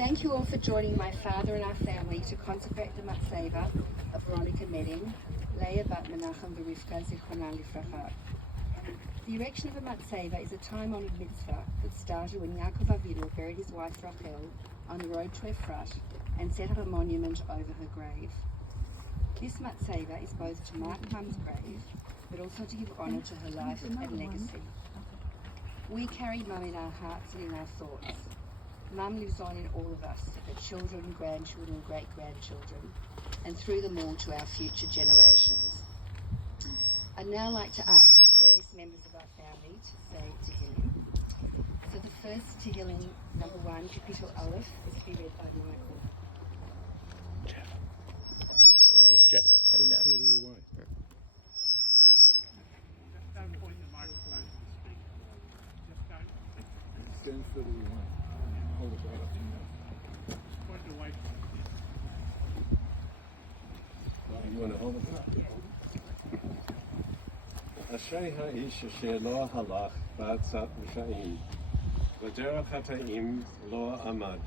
Thank you all for joining my father and our family to consecrate the Matzeva of Veronica Medding, Leah Bat Menachem Berivka Zichronah Livracha. The erection of a Matzeva is a time-honoured mitzvah that started when Yaakov Avinu buried his wife Rachel on the road to Efrat and set up a monument over her grave. This Matzeva is both to mark Mum's grave, but also to give honour to her life and legacy. We carry Mum in our hearts and in our thoughts. Mum lives on in all of us, her children, grandchildren, and great-grandchildren, and through them all to our future generations. I'd now like to ask various members of our family to say Tehillim. So the first Tehillim, number 1, capital Aleph, is to be read by Michael. Jeff, Stand further away. Don't point the microphone to the speaker. Just don't Stand further away. Hold it right up to your mouth. point away from it. You want to hold it up? אשרי האיש אשר לא הלך בעצת רשעים, ודרך חטאים לא עמד,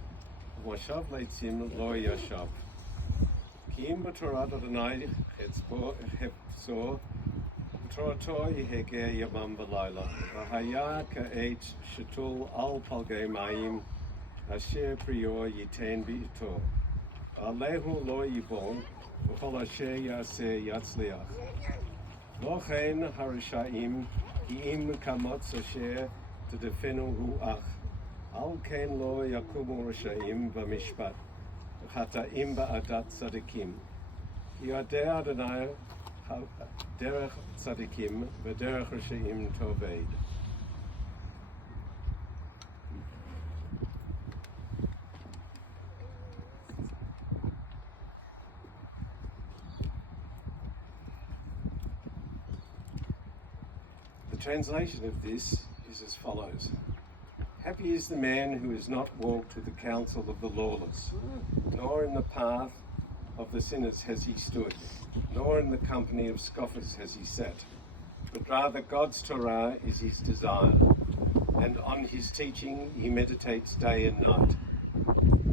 ומושב לצים לא ישב. כי אם בתורת אדוני חפצו, בתורתו יהגה ימם ולילה, והיה כעת שתול על פלגי מים, אשר פריו ייתן בעתו. עליהו לא ייבון, וכל אשר יעשה יצליח. לא כן הרשעים, כי אם כמוץ אשר תדפנו הוא אך, על כן לא יקומו רשעים במשפט, וחטאים בעדת צדיקים. כי יודע אדוני דרך צדיקים ודרך רשעים תאבד. The translation of this is as follows. Happy is the man who has not walked with the counsel of the lawless, nor in the path of the sinners has he stood, nor in the company of scoffers has he sat, but rather God's Torah is his desire, and on his teaching he meditates day and night.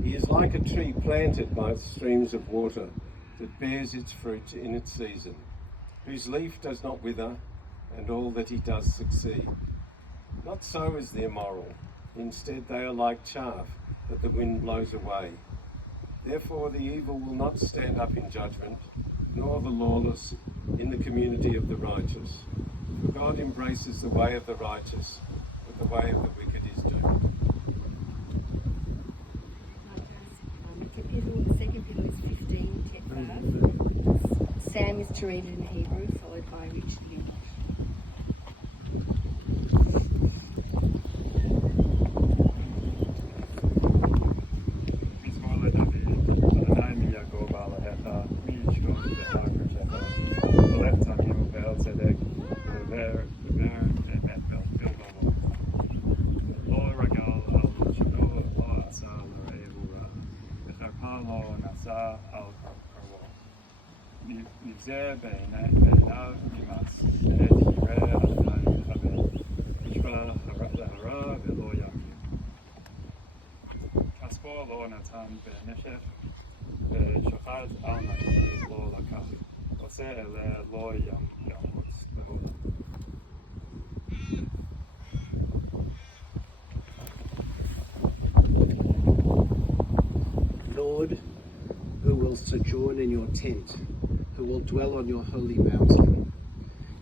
He is like a tree planted by streams of water that bears its fruit in its season, whose leaf does not wither, and all that he does succeed. Not so is the immoral. Instead they are like chaff that the wind blows away. Therefore the evil will not stand up in judgment, nor the lawless in the community of the righteous. For God embraces the way of the righteous, but the way of the wicked is doomed. The second capital is 15, Tet 5. Sam is to read it in Hebrew, followed by Richard in English. נבזה בעיניו נמאס, ועת יראה אדוני מכוון, ישמע להרע ולא ימין. כספו לא נתן בנשך, ושחט על נקי לא לקח, עושה אלה לא ימות לעולם. Lord, who will sojourn in your tent, who will dwell on your holy mountain.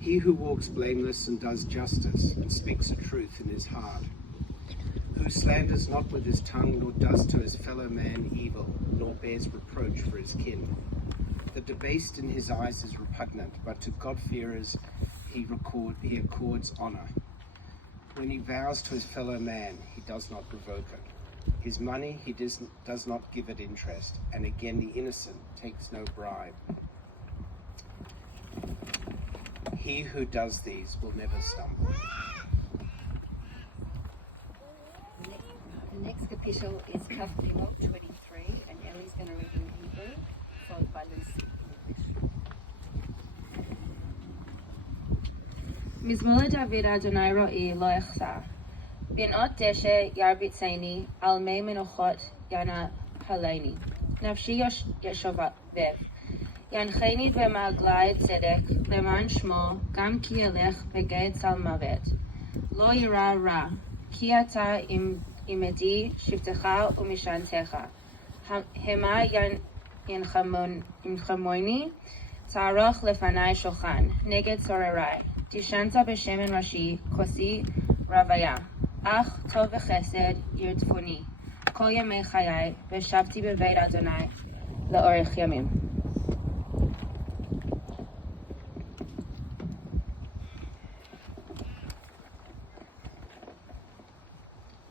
He who walks blameless and does justice and speaks the truth in his heart, who slanders not with his tongue, nor does to his fellow man evil, nor bears reproach for his kin. The debased in his eyes is repugnant, but to God-fearers he accords honor. When he vows to his fellow man, he does not provoke it. His money he does not give it interest, and again the innocent takes no bribe. He who does these will never stumble. The next capital is Kaf Gimel 23, and Ellie's going to read in Hebrew, followed by Lucy in English. מזמור לדוד אדוני רואי לא יחסר, بنات دشه يربطيني علمي منوخات يانا هليني نفسي يشوفت ינחיני במעגלי צדק למען שמו גם כי ילך בגיא צל מוות לא יירא רע כי אתה עמדי שבטך ומשענתך המה ינחמוני תערוך לפני שולחן נגד צורריי תשנת בשמן ראשי כוסי רוויה אך טוב וחסד ירדפוני כל ימי חיי ושבתי בבית אדוני לאורך ימים.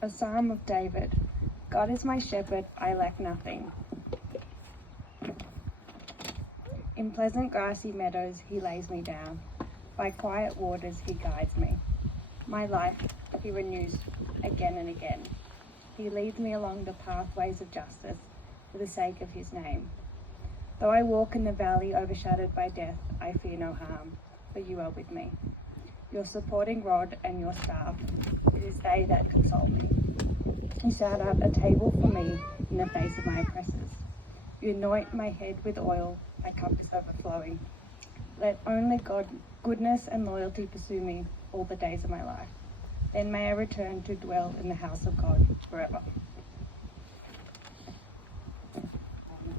A Psalm of David. God is my shepherd, I lack nothing. In pleasant grassy meadows he lays me down. By quiet waters he guides me. My life he renews again and again. He leads me along the pathways of justice for the sake of his name. Though I walk in the valley overshadowed by death, I fear no harm, for you are with me. Your supporting rod and your staff, it is they that console me. You set out a table for me in the face of my oppressors. You anoint my head with oil, my cup is overflowing. Let only goodness and loyalty pursue me all the days of my life. Then may I return to dwell in the house of God forever.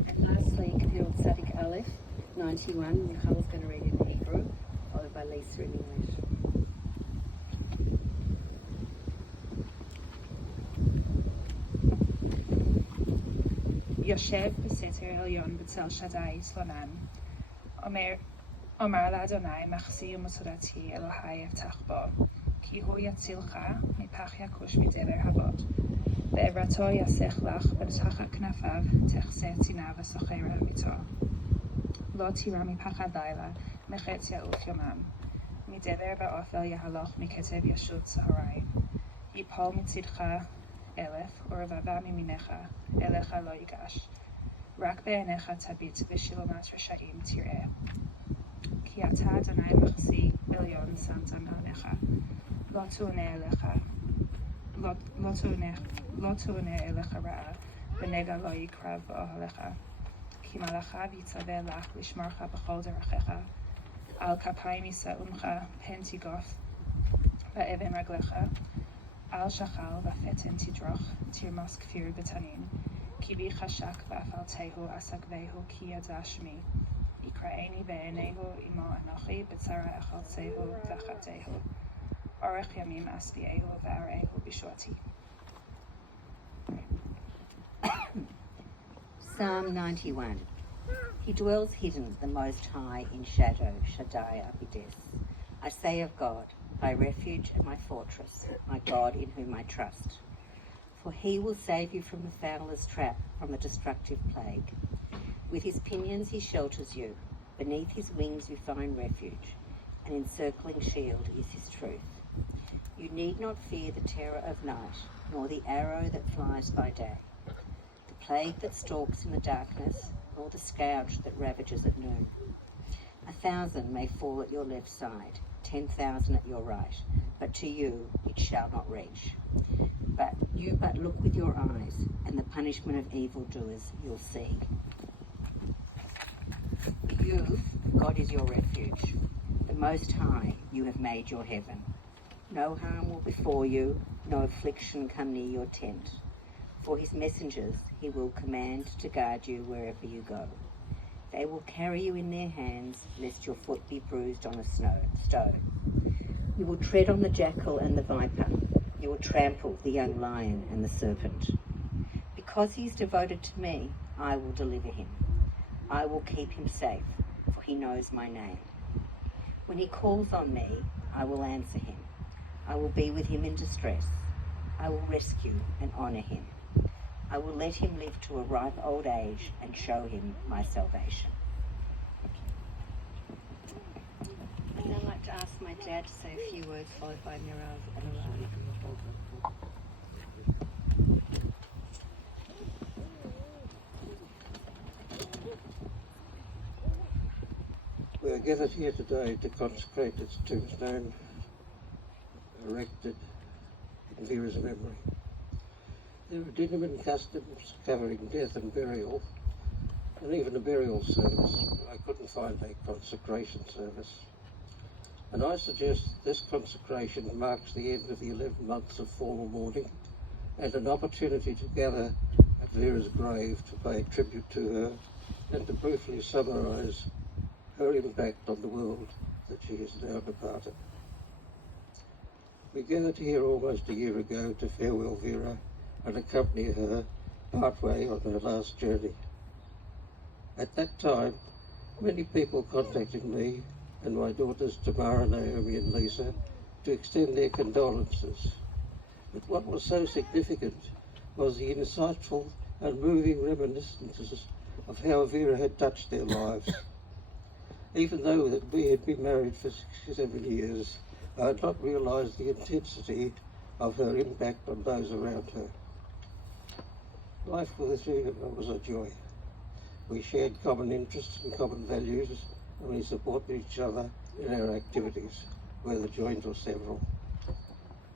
And lastly, Kapitel Tzadik Aleph, 91. Michal's going to read in Hebrew, followed by Lisa in English. יושב בסתר עליון בצל שדי צלונן. אומר לאדוני מחסי ומסורתי אלוהי אבטח בו. כי הוא יצילך מפח יכוש מדבר הבוט. בעברתו יסך לך בתחת כנפיו תחסה צינה וסוחר אמיתו. לא תירא מפחד לילה מחץ יעוף יומם. מדבר באופל יהלוך מכתב ישוב צהריים. יפול מצדך 1,000 ורבבה מימינך אליך לא ייגש. רק בעיניך תביט ושילומת רשעים תראה. כי אתה אדוני מחסי עליון שמת מעליך. לא תעונה אליך רעה, ונגע לא יקרב באוהליך. כי מלאכיו יצווה לך לשמרך בכל דרכיך. על כפיים יישאונך פן תיגוף באבן רגליך. אל שחל ופתן תדרוך, תרמוס כפיר בתנין. כי בי חשק ואפלתהו אסגבהו כי ידע שמי. יקראני בעיניהו עמו אנוכי בצרה אכלתהו וחטאהו. אורך ימים אשביעהו ואראהו בשעתי. Psalm 91. He dwells hidden, the Most High, in shadow, Shaddai Abides. I say of God, my refuge and my fortress, my God in whom I trust. For he will save you from the fowler's trap, from the destructive plague. With his pinions he shelters you. Beneath his wings you find refuge. An encircling shield is his truth. You need not fear the terror of night, nor the arrow that flies by day. The plague that stalks in the darkness, nor the scourge that ravages at noon. 1,000 may fall at your left side, 10,000 at your right, but to you it shall not reach. But look with your eyes, and the punishment of evildoers you'll see. For you, God is your refuge. The Most High, you have made your heaven. No harm will befall you, no affliction come near your tent. For his messengers he will command to guard you wherever you go. They will carry you in their hands, lest your foot be bruised on a stone. You will tread on the jackal and the viper. You will trample the young lion and the serpent. Because he is devoted to me, I will deliver him. I will keep him safe, for he knows my name. When he calls on me, I will answer him. I will be with him in distress. I will rescue and honour him. I will let him live to a ripe old age and show him my salvation. And I'd like to ask my dad to say a few words, followed by Mirav and Alana. We are gathered here today to consecrate this tombstone erected in Vera's memory. There are Dinnerman customs covering death and burial, and even a burial service. I couldn't find a consecration service. And I suggest this consecration marks the end of the 11 months of formal mourning and an opportunity to gather at Vera's grave to pay tribute to her and to briefly summarise her impact on the world that she has now departed. We gathered here almost a year ago to farewell Vera and accompany her partway on her last journey. At that time, many people contacted me and my daughters Tamara, Naomi and Lisa to extend their condolences. But what was so significant was the insightful and moving reminiscences of how Vera had touched their lives. Even though that we had been married for 67 years, I had not realised the intensity of her impact on those around her. Life with the three of them was a joy. We shared common interests and common values, and we supported each other in our activities, whether joint or several.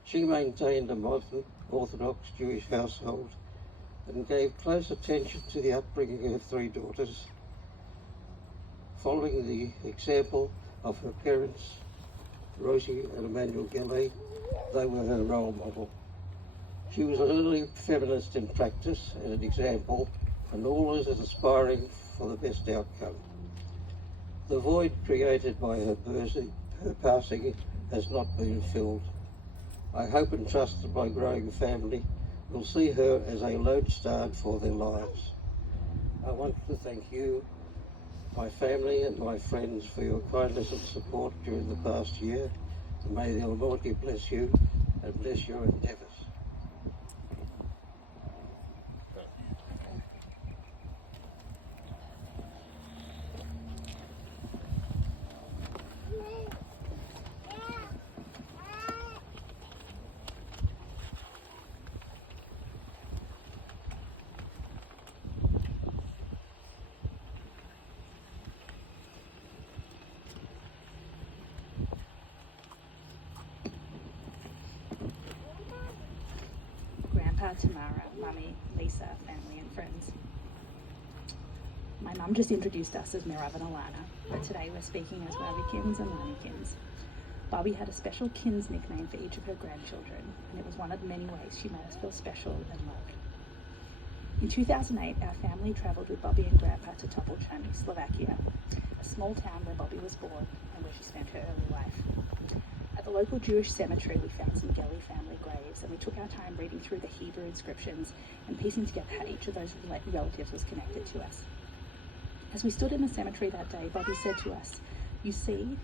She maintained a modern, Orthodox Jewish household and gave close attention to the upbringing of three daughters, following the example of her parents, Rosie and Emmanuel Galley. They were her role model. She was an early feminist in practice and an example, and always aspiring for the best outcome. The void created by her passing has not been filled. I hope and trust that my growing family will see her as a lodestar for their lives. I want to thank you, my family and my friends for your kindness and support during the past year, and may the Almighty bless you and bless your endeavours. Grandpa, Tamara, Mummy, Lisa, family and friends. My mum just introduced us as Mirav and Alana, but today we're speaking as Ravikins and Lanikins. Barbie had a special kins nickname for each of her grandchildren, and it was one of the many ways she made us feel special and loved. In 2008, our family travelled with Bobby and Grandpa to Topolčany, Slovakia, a small town where Bobby was born and where she spent her early life. At the local Jewish cemetery, we found some Geli family graves, and we took our time reading through the Hebrew inscriptions and piecing together how each of those relatives was connected to us. As we stood in the cemetery that day, Bobby said to us, "You see,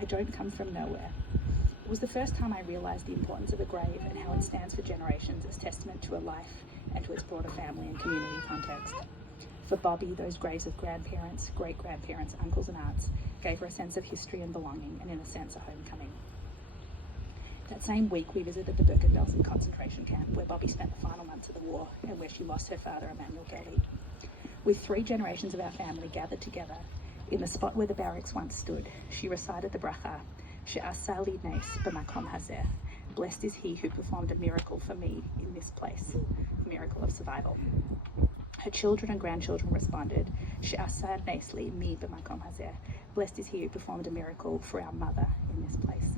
I don't come from nowhere." It was the first time I realised the importance of a grave and how it stands for generations as testament to a life and to its broader family and community context. For Bobby, those graves of grandparents, great-grandparents, uncles and aunts gave her a sense of history and belonging, and in a sense a homecoming. That same week we visited the Bergen-Belsen concentration camp, where Bobby spent the final months of the war and where she lost her father, Emmanuel Geli. With 3 generations of our family gathered together in the spot where the barracks once stood, she recited the bracha, She'asa li nes b'makom hazeh, blessed is he who performed a miracle for me in this place, a miracle of survival. Her children and grandchildren responded, She'asa nes li mi b'makom hazeh, blessed is he who performed a miracle for our mother in this place.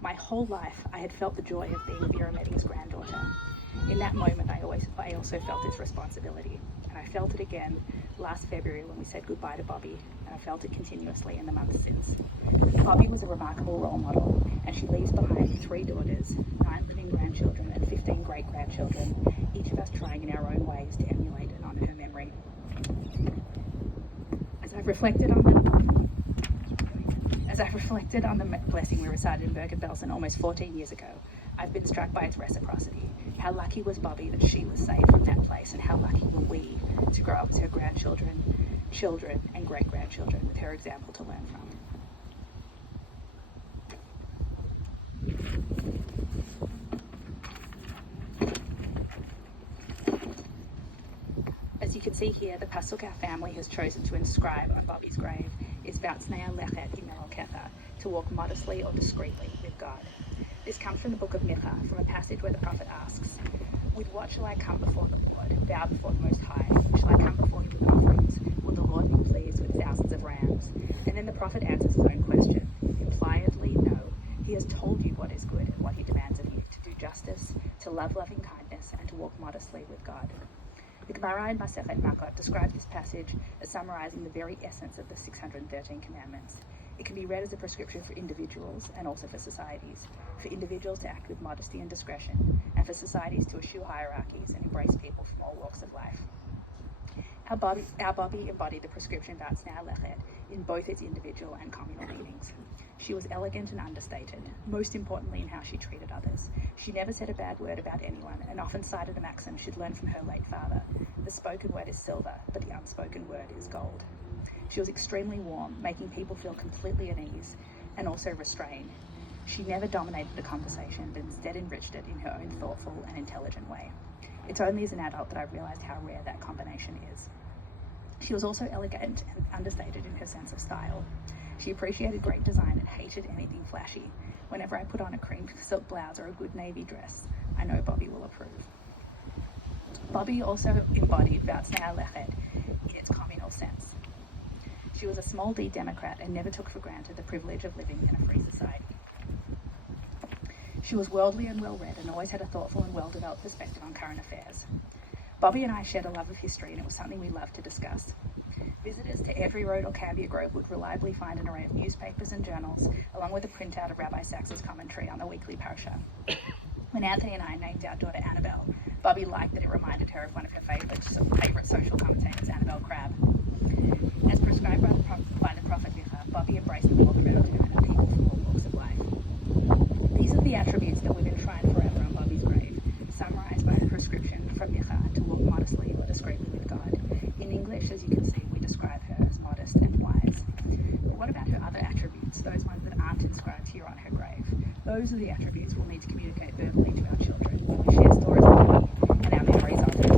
My whole life, I had felt the joy of being Vera Medding's granddaughter. In that moment, I also felt this responsibility, and I felt it again last February when we said goodbye to Bobby, and I felt it continuously in the months since. Bobby was a remarkable role model, and she leaves behind 3 daughters, 9 living grandchildren, and 15 great-grandchildren, each of us trying in our own ways to emulate and honour her memory. As I've reflected on the blessing we recited in Bergen-Belsen almost 14 years ago, I've been struck by its reciprocity. How lucky was Bobby that she was saved from that place, and how lucky were we to grow up as her grandchildren, children, and great-grandchildren with her example to learn from. As you can see here, the pasuk our family has chosen to inscribe on Bobby's grave is V'atznea lechet imel ketha, to walk modestly or discreetly with God. This comes from the book of Micha, from a passage where the prophet asks, "With what shall I come before the Lord, bow before the Most High? Shall I come before him with offerings? Will the Lord be pleased with thousands of rams?" And then the prophet answers his own question. Impliedly, no. He has told you what is good and what he demands of you, to do justice, to love loving kindness, and to walk modestly with God. The Gemara in Masechet Makot describes this passage as summarizing the very essence of the 613 commandments. It can be read as a prescription for individuals and also for societies. For individuals to act with modesty and discretion, and for societies to eschew hierarchies and embrace people from all walks of life. Our Bobby embodied the prescription about Snea Lechet in both its individual and communal meanings. She was elegant and understated, most importantly in how she treated others. She never said a bad word about anyone, and often cited a maxim she'd learned from her late father: "The spoken word is silver, but the unspoken word is gold." She was extremely warm, making people feel completely at ease, and also restrained. She never dominated the conversation, but instead enriched it in her own thoughtful and intelligent way. It's only as an adult that I realised how rare that combination is. She was also elegant and understated in her sense of style. She appreciated great design and hated anything flashy. Whenever I put on a cream silk blouse or a good navy dress, I know Bobby will approve. Bobby also embodied Snea Lechet in its communal sense. She was a small d Democrat and never took for granted the privilege of living in a free society. She was worldly and well-read and always had a thoughtful and well-developed perspective on current affairs. Bobby and I shared a love of history, and it was something we loved to discuss. Visitors to Every Road or Cambia Grove would reliably find an array of newspapers and journals, along with a printout of Rabbi Sachs's commentary on the weekly parsha. When Anthony and I named our daughter Annabelle, Bobby liked that it reminded her of one of her favourite social commentators, Annabelle Crabb. As prescribed by the prophet Micha, Bobby embraced the world around her and people from all walks of life. These are the attributes that we've enshrined forever on Bobby's grave, summarised by a prescription from Micha to walk modestly or discreetly with God. In English, as you can see, we describe her as modest and wise. But what about her other attributes, those ones that aren't inscribed here on her grave? Those are the attributes we'll need to communicate verbally to our children when we share stories of Bobby and our memories of her.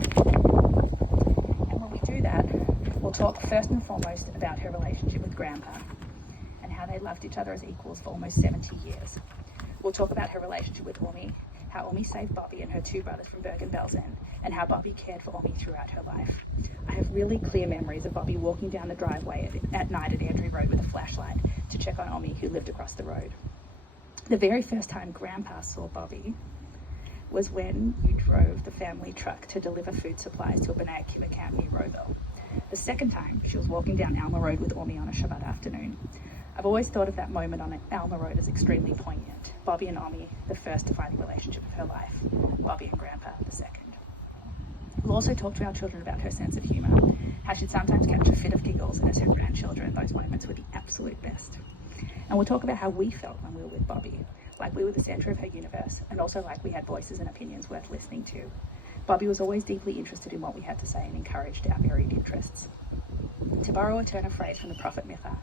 And when we do that, we'll talk first and foremost about her relationship with Grandpa and how they loved each other as equals for almost 70 years. We'll talk about her relationship with Omi, how Omi saved Bobby and her two brothers from Bergen-Belsen, and how Bobby cared for Omi throughout her life. I have really clear memories of Bobby walking down the driveway at night at Andrew Road with a flashlight to check on Omi, who lived across the road. The very first time Grandpa saw Bobby was when you drove the family truck to deliver food supplies to a B'nai Akiva camp near Rowville. The second time, she was walking down Alma Road with Omi on a Shabbat afternoon. I've always thought of that moment on Alma Road as extremely poignant. Bobby and Omi, the first defining relationship of her life. Bobby and Grandpa, the second. We'll also talk to our children about her sense of humour, how she'd sometimes catch a fit of giggles, and as her grandchildren, those moments were the absolute best. And we'll talk about how we felt when we were with Bobby, like we were the centre of her universe, and also like we had voices and opinions worth listening to. Bobby was always deeply interested in what we had to say and encouraged our varied interests. To borrow a turn of phrase from the prophet Micha,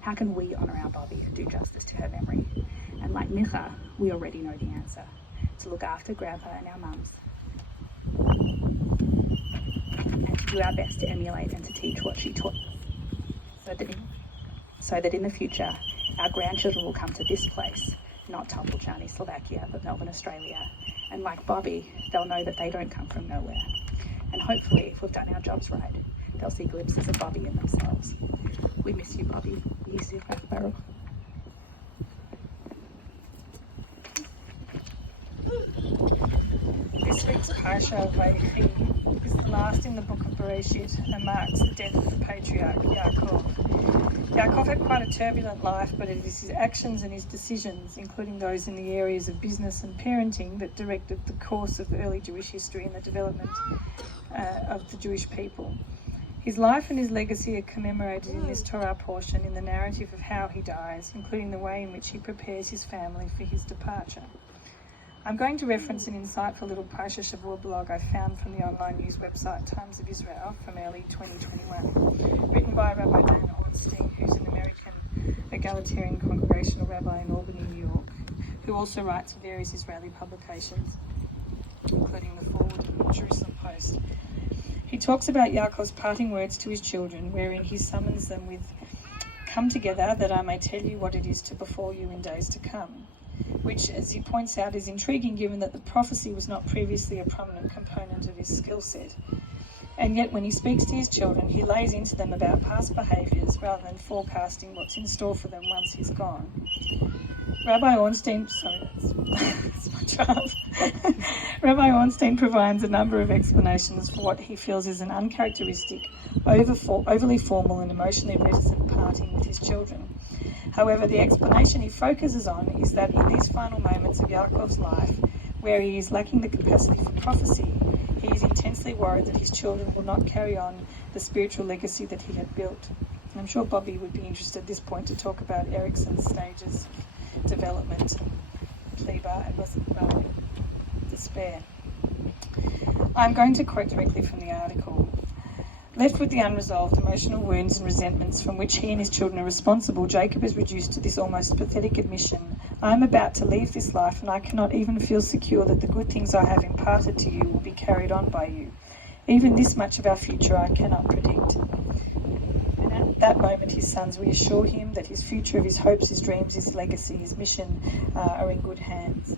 how can we honour our Bobby and do justice to her memory? And like Micha, we already know the answer: to look after Grandpa and our mums, and to do our best to emulate and to teach what she taught, so that in the future our grandchildren will come to this place, not Topolchani, Slovakia, but Melbourne, Australia. And like Bobby, they'll know that they don't come from nowhere. And hopefully, if we've done our jobs right, they'll see glimpses of Bobby in themselves. We miss you, Bobby. Yisif Baruch. This week's Parsha Vayechi is the last in the book of Bereshit and marks the death of the patriarch Yaakov. Yaakov had quite a turbulent life, but it is his actions and his decisions, including those in the areas of business and parenting, that directed the course of early Jewish history and the development of the Jewish people. His life and his legacy are commemorated in this Torah portion in the narrative of how he dies, including the way in which he prepares his family for his departure. I'm going to reference an insightful little Parsha Shavua blog I found from the online news website Times of Israel from early 2021, written by Rabbi Dan Ornstein, who's an American egalitarian congregational rabbi in Albany, New York, who also writes for various Israeli publications, including The Forward and Jerusalem Post. He talks about Yaakov's parting words to his children, wherein he summons them with, "Come together, that I may tell you what it is to befall you in days to come." which, as he points out, is intriguing given that the prophecy was not previously a prominent component of his skill set. And yet when he speaks to his children, he lays into them about past behaviours rather than forecasting what's in store for them once he's gone. Rabbi Ornstein provides a number of explanations for what he feels is an uncharacteristic, overly formal and emotionally reticent parting with his children. However, the explanation he focuses on is that in these final moments of Yaakov's life, where he is lacking the capacity for prophecy, he is intensely worried that his children will not carry on the spiritual legacy that he had built. And I'm sure Bobby would be interested at this point to talk about Erickson's stages of development and Kleber and despair. I'm going to quote directly from the article. Left with the unresolved emotional wounds and resentments from which he and his children are responsible, Jacob is reduced to this almost pathetic admission. I am about to leave this life and I cannot even feel secure that the good things I have imparted to you will be carried on by you. Even this much of our future I cannot predict. And at that moment his sons reassure him that his future, of his hopes, his dreams, his legacy, his mission are in good hands.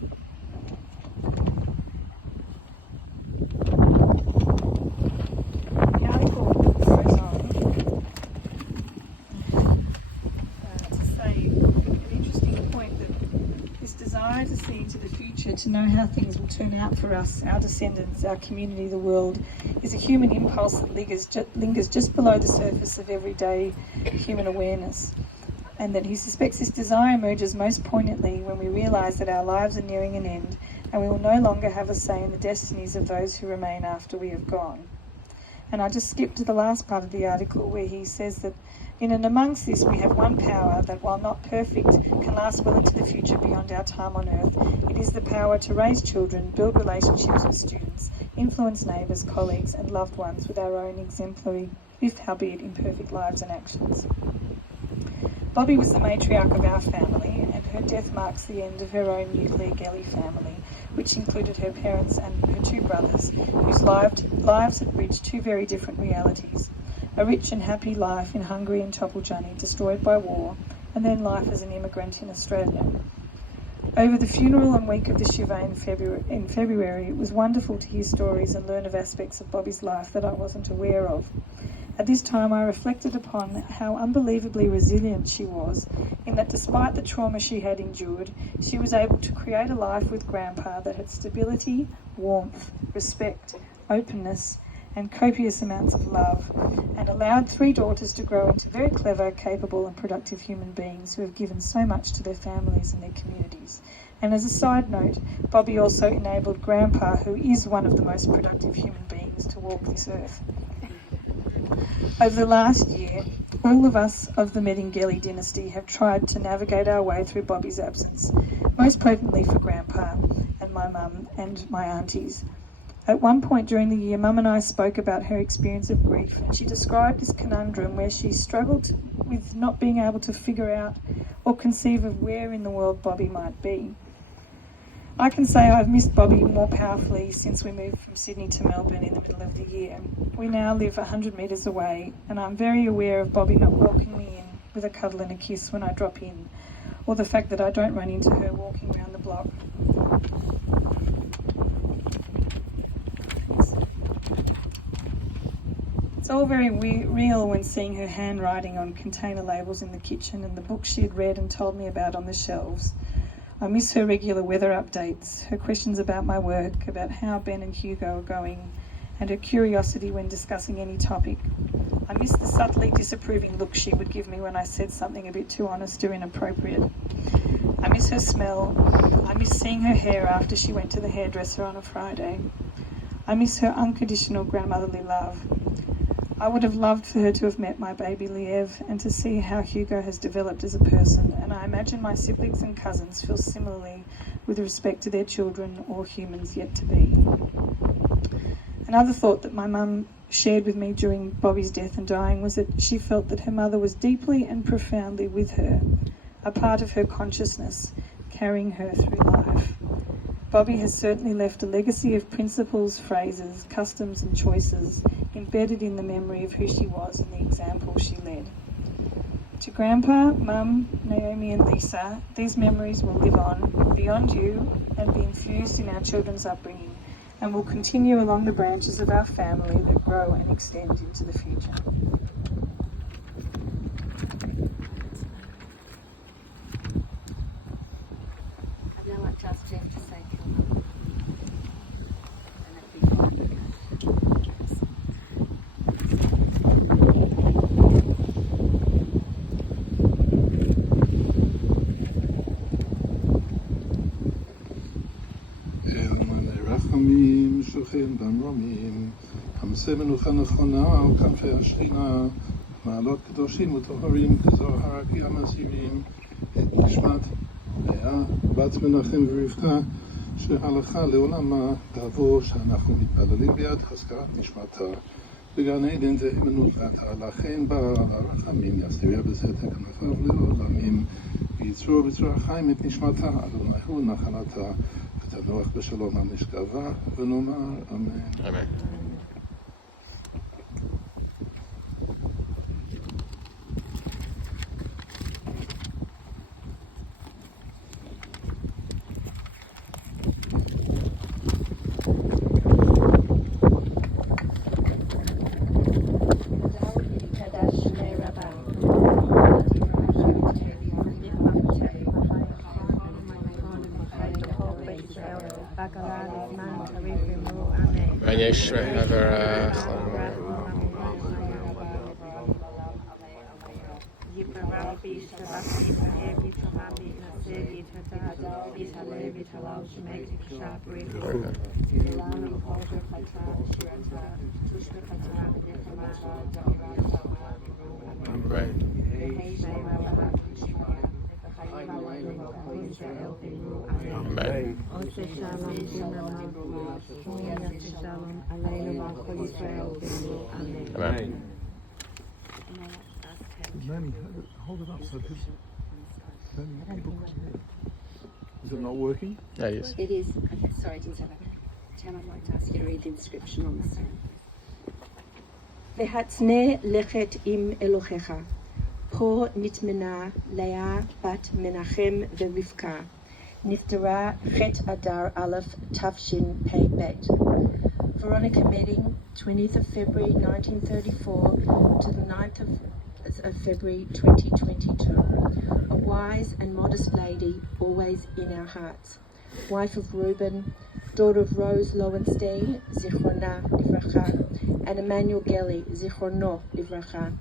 To see into the future, to know how things will turn out for us, our descendants, our community, the world, is a human impulse that lingers just below the surface of everyday human awareness, and that he suspects this desire emerges most poignantly when we realise that our lives are nearing an end and we will no longer have a say in the destinies of those who remain after we have gone. And I just skipped to the last part of the article where he says that in and amongst this we have one power that, while not perfect, can last well into the future beyond our time on earth. It is the power to raise children, build relationships with students, influence neighbours, colleagues and loved ones with our own exemplary, if howbeit imperfect, lives and actions. Bobby was the matriarch of our family, and her death marks the end of her own nuclear Gelly family, which included her parents and her two brothers, whose lives had bridged two very different realities. A rich and happy life in Hungary and Topoljani, destroyed by war, and then life as an immigrant in Australia. Over the funeral and week of the Shiva in February, it was wonderful to hear stories and learn of aspects of Bobby's life that I wasn't aware of. At this time I reflected upon how unbelievably resilient she was, in that despite the trauma she had endured, she was able to create a life with Grandpa that had stability, warmth, respect, openness, and copious amounts of love, and allowed three daughters to grow into very clever, capable and productive human beings who have given so much to their families and their communities. And as a side note, Bobby also enabled Grandpa, who is one of the most productive human beings, to walk this earth. Over the last year, all of us of the Medingeli dynasty have tried to navigate our way through Bobby's absence, most potently for Grandpa and my mum and my aunties. At one point during the year, Mum and I spoke about her experience of grief, and she described this conundrum where she struggled with not being able to figure out or conceive of where in the world Bobby might be. I can say I've missed Bobby more powerfully since we moved from Sydney to Melbourne in the middle of the year. We now live 100 metres away, and I'm very aware of Bobby not welcoming me in with a cuddle and a kiss when I drop in, or the fact that I don't run into her walking around the block. It's all very real when seeing her handwriting on container labels in the kitchen and the books she had read and told me about on the shelves. I miss her regular weather updates, her questions about my work, about how Ben and Hugo are going, and her curiosity when discussing any topic. I miss the subtly disapproving look she would give me when I said something a bit too honest or inappropriate. I miss her smell. I miss seeing her hair after she went to the hairdresser on a Friday. I miss her unconditional grandmotherly love. I would have loved for her to have met my baby Liev and to see how Hugo has developed as a person, and I imagine my siblings and cousins feel similarly with respect to their children or humans yet to be. Another thought that my mum shared with me during Bobby's death and dying was that she felt that her mother was deeply and profoundly with her, a part of her consciousness, carrying her through life. Bobby has certainly left a legacy of principles, phrases, customs and choices embedded in the memory of who she was and the example she led. To Grandpa, Mum, Naomi and Lisa, these memories will live on beyond you and be infused in our children's upbringing and will continue along the branches of our family that grow and extend into the future. I'd now like to ask Jeff to say Kilma. And that'd be fine. רחמים שוכן במרומים, חמסי מנוחה נכונה על כנפי השכינה, מעלות קדושים וטהורים כזוהר הרקיע מזהירים את נשמת לאה בת מנחם ורבקה שהלכה לעולמה בעבור שאנחנו מתפללים ביד חזקת נשמתה בגן עדן ומנוחתה, לכן בעל הרחמים יסתריה בצדק כנפיו לעולמים ויצרור בצרור החיים את נשמתה, אדוני הוא נחלתה ותנוח בשלום על נשגבה, ונאמר אמן. אמן. ויש מברך Amen. Manny, hold it up so people can hear. Is it not working? Yeah, it is. It is. Okay, sorry, I didn't say that. Tam, I'd like to ask you to read the inscription on the stone. Vehatne lechet im Elohecha. Po nitmena Leah bat Menachem verivka. Niftara Chet Adar Aleph Tavshin Pei Bet. Veronica Medding, 20th of February 1934 to the 9th of February 2022. A wise and modest lady, always in our hearts. Wife of Reuben, daughter of Rose Lowenstein, Zichrona Livracha, and Emmanuel Gelly, Zichrono Livracha.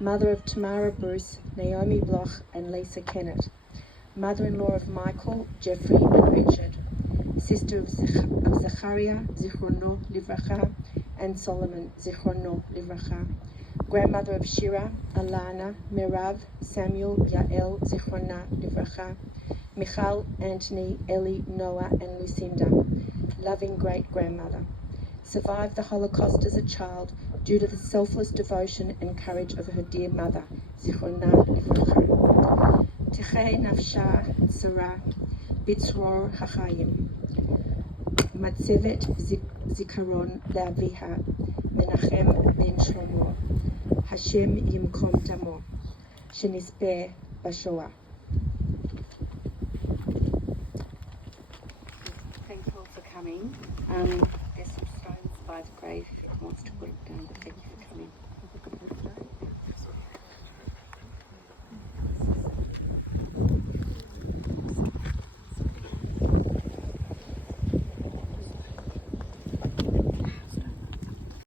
Mother of Tamara Bruce, Naomi Bloch, and Lisa Kennett. Mother-in-law of Michael, Jeffrey, and Richard. Sister of Zachariah, Zichrono Livracha, and Solomon, Zichrono Livracha. Grandmother of Shira, Alana, Mirav, Samuel, Yael, Zichrona Livracha. Michal, Anthony, Ellie, Noah, and Lucinda. Loving great-grandmother. Survived the Holocaust as a child due to the selfless devotion and courage of her dear mother, Zichrona Livracha. Techei Nafsha Sarah, Bitzror Hachayim. Matzevet Zikaron Le'aviha, Menachem Ben Shlomo, Hashem Yimkom Damo, Shenisbeh Bashoah. Thank you all for coming. There's some stones by the grave